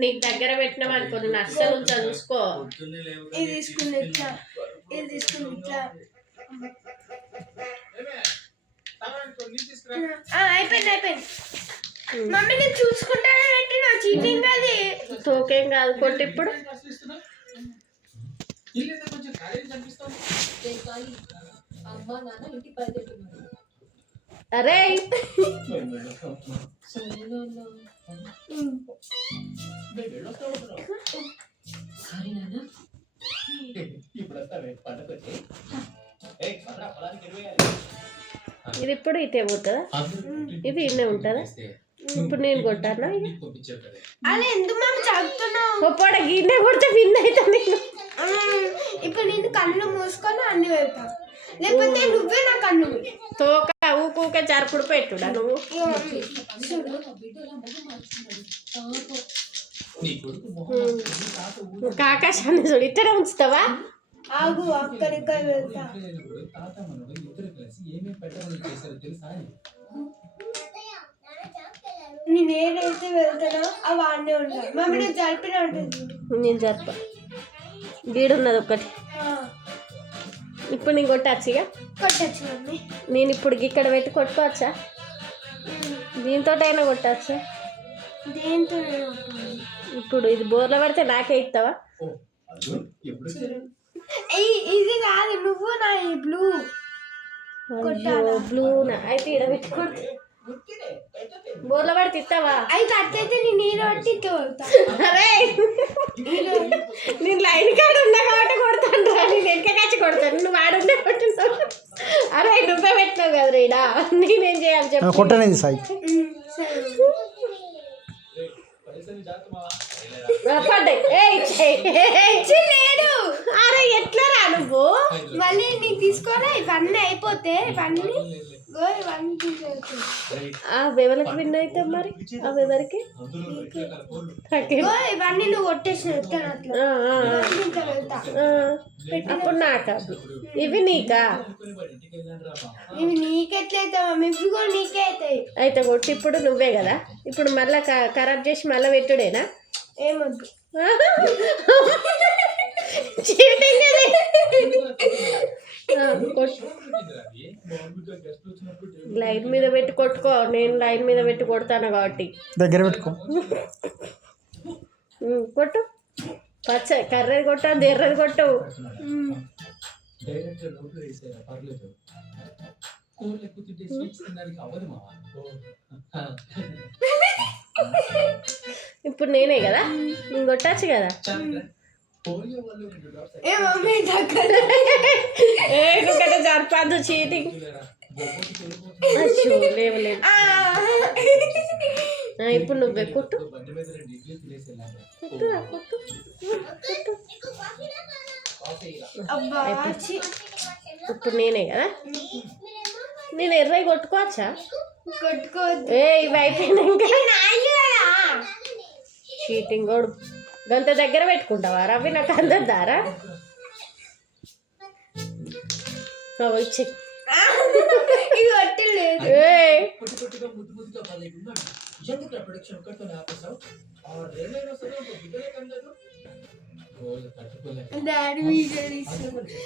నీకు దగ్గర పెట్టినాం అనుకో నేను అస్సలు ఉంచా చూసుకో. ఇది తీసుకుని ఇట్లా, ఇది తీసుకుని ఇట్లా. అయిపోయింది. మమ్మీ నేను చూసుకుంటానే పెట్టిన చీటింగ్ అది. తోకేం కాదు కొట్టి ఇప్పుడు. అరే ఇది ఇప్పుడు ఇటే పోతుందా? ఇది ఇన్నే ఉంటుందా? ఇప్పుడు నేను కొట్టానా? అదే ఎందుకు మేము చదువుతున్నావు? ఒప్పడ గిన్నె కొడితే విన్ అవుతా నేను. ఇప్పుడు నేను కళ్ళు మూసుకొని అన్ని పెడతా, లేకపోతే నువ్వే నా కన్ను తోక ఊకే జరుపుడు పెట్టుడా నువ్వు. ఆకాశాన్ని చూడు ఇట్టనే ఉంచుతావా? ఆగు అక్కడిక్కడ వెళ్తా. నేను ఏదైతే వెళ్తానో అవి అన్నీ ఉంటాయి. మమ్మీ నేను జరిపిన ఉంటుంది. నేను జరప గీడున్నది ఒకటి. ఇప్పుడు నేను కొట్టచ్చు ఇక. కొట్టచ్చు మమ్మీ. నేను ఇప్పుడు ఇక్కడ పెట్టి కొట్టుకోవచ్చా? దీంతో అయినా కొట్టచ్చా? దేంతో? ఇప్పుడు ఇది బోర్లో పడితే నాకే ఇస్తావా? ఇది కాదు, నువ్వు నా ఈ బ్లూ బ్లూ అయితే ఇక్కడ పెట్టుకోండి. బోర్లో పడితే ఇస్తావా? అయితే అట్లయితే నేను నీరు పట్టి తోలుతా. అరే నేను లైన్ కాడ ఉన్నా కాబట్టి కొడతాను. నేను వెనక కచ్చి కొడతాను, నువ్వు ఆడుండే కొట్టినావు. అరే నువ్వే పెట్టినావు కదా రీడా, నేనేం చేయాలి చెప్పు? కొట్టనేది సాయి. అరే ఎట్లా రా నువ్వు? మళ్ళీ నీకు తీసుకోరా? ఇవన్నీ అయిపోతే ఇవన్నీ ఎవరికి విన్ అవుతాం మరి? అవి ఎవరికి? ఇవన్నీ నువ్వు కొట్టేసిన అప్పుడు నాకా? ఇవి నీకా? ఇవి నీకెట్లయితావా? ఇవి కూడా నీకే అవుతాయి. అయితే కొట్టి ఇప్పుడు నువ్వే కదా. ఇప్పుడు మళ్ళా ఖరాబ్ చేసి మళ్ళీ పెట్టుడేనా? ఏమొద్దు. లైన్ మీద పెట్టి కొట్టుకో. నేను లైన్ మీద పెట్టి కొడతాను కాబట్టి దగ్గర పెట్టుకో. కొట్టు. పచ్చ కర్రది కొట్టావు, ఎర్రది కొట్టవు. ఇప్పుడు నేనే కదా, నేను కొట్టచ్చు కదా. జరపద్దు చీటింగ్. లేవలేదు. ఇప్పుడు నువ్వే కొట్టు. ఇప్పుడు నేనే కదా. నేను ఎర్రవి కొట్టుకోవచ్చా? కొట్టుకోవద్దు. ఇవి అయిపోయినాక చీటింగ్ కూడా గంత దగ్గర పెట్టుకుంటావా రవి? నాకు అందద్దారా? ఇచ్చి డాడీ వీడియో